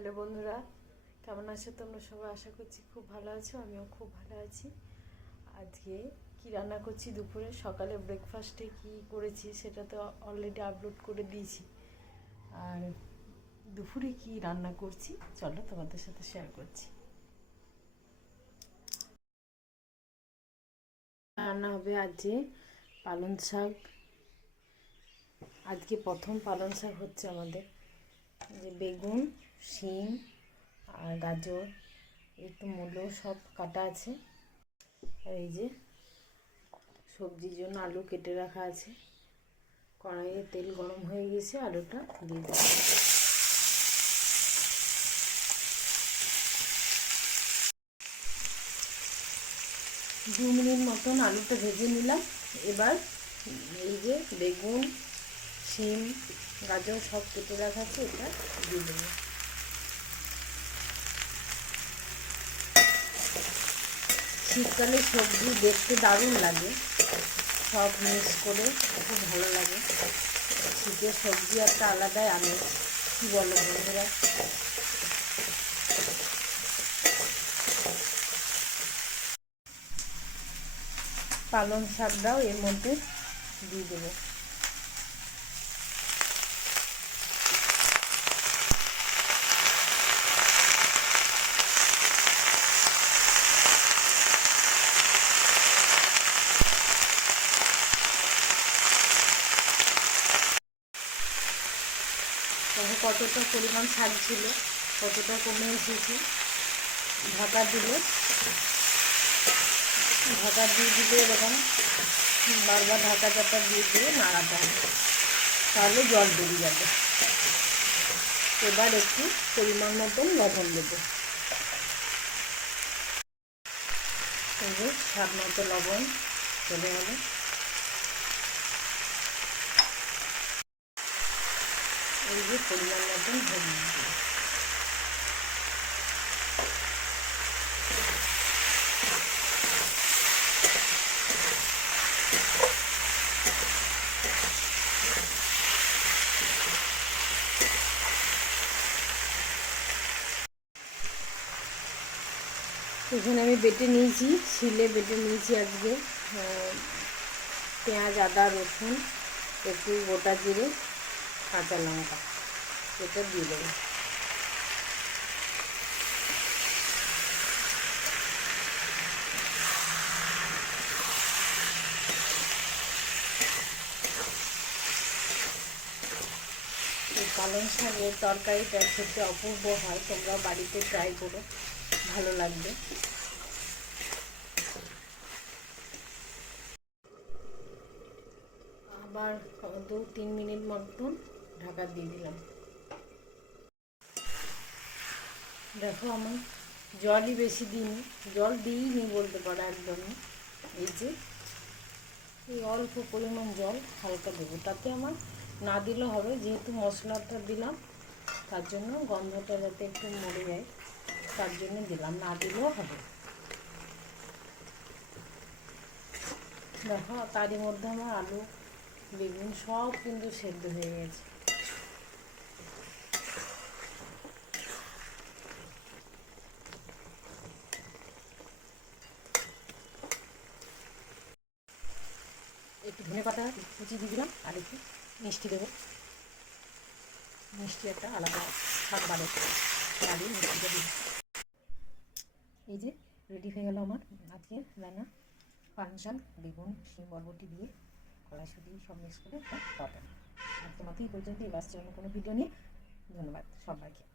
Hello বন্ধুরা, কেমন আছো তোমরা সবাই? আশা করছি খুব ভালো আছো, আমিও খুব ভালো আছি। আজকে কি রান্না করছি দুপুরে? সকালে ব্রেকফাস্টে কি করেছি সেটা তো অলরেডি আপলোড করে দিয়েছি। আর দুপুরে কি রান্না করছি, চলো তোমাদের সাথে শেয়ার করছি। রান্না হবে আজকে পালং শাক। আজকে প্রথম পালং শাক হচ্ছে আমাদের যে বেগুন শিম আর গাজর, একটু মূলো সব কাটা আছে। আর এই যে সবজির জন্য আলু কেটে রাখা আছে। কড়াইয়ে তেল গরম হয়ে গেছে, আলুটা দিয়ে দেবো দু মিনিট মতন আলুটা ভেজে নিলাম। এবার এই যে বেগুন, শিম, গাজর সব কেটে রাখা আছে, এটা দিয়ে দেবো শীতকালে সবজি দেখতে দারুণ লাগে। সব মিক্স করে খুব ভালো লাগে। শীতের সবজি একটা আলাদাই আমেজ। কী বলো বন্ধুরা? পালং শাকটাও এর মধ্যে দিয়ে দেবো। দেখো কতটা পরিমাণ শাক ছিল, কতটা কমে এসেছে। ঢাকা দিলে ঢাকা দিয়ে দিলে এরকম বারবার ঢাকা চাপা দিয়ে দিয়ে নাড়াতে হবে। তাহলে জল বেরিয়ে যাবে। এবার একটু পরিমাণ মতন লবণ দেবো। স্বাদ মতো লবণ চলে গেলে এই যে পরিমাণ মতন ভেজে দিতে এখানে আমি বেটে নিয়েছি, শিলে বেটে নিয়েছি আজকে। পেঁয়াজ, আদা, রসুন, একটু গোটা জিরে, কাঁচা লঙ্কা। এটা দিয়ে দেবো। পালং শাকের তরকারিটা খেতে অপূর্ব হয়, তোমরা বাড়িতে ট্রাই করো, ভালো লাগবে। আবার দু তিন মিনিট মতন ঢাকা দিয়ে দিলাম। দেখো আমার জলই বেশি দিইনি, জল দিইনি বলতে পারো একদমই। এই যে, এই অল্প পরিমাণ জল হালকা দেবো। তাতে আমার না দিলে হবে, যেহেতু মশলাটা দিলাম, তার জন্য গন্ধটা যাতে একটু মরে যায়, তার জন্য দিলাম, না দিলেও হবে। দেখো, তারই মধ্যে আমার আলু, বেগুন সব কিন্তু সেদ্ধ হয়ে গেছে। একটু ধনে পাতা কুচি দিয়ে দিলাম, আর একটু মিষ্টি দেবো। মিষ্টি একটা আলাদা স্বাদ বাড়ে। বাড়ি মিষ্টিটা দিই এই যে রেডি হয়ে গেল আমার আজকে রান্না। পালং শাক বেগুন, শিম, বরবটি দিয়ে কড়াইশুটি সব মিক্স করে একটা তরকারি আর তোমাকেই পর্যন্ত এবার অন্য কোনো ভিডিও নিয়ে। ধন্যবাদ সবাইকে।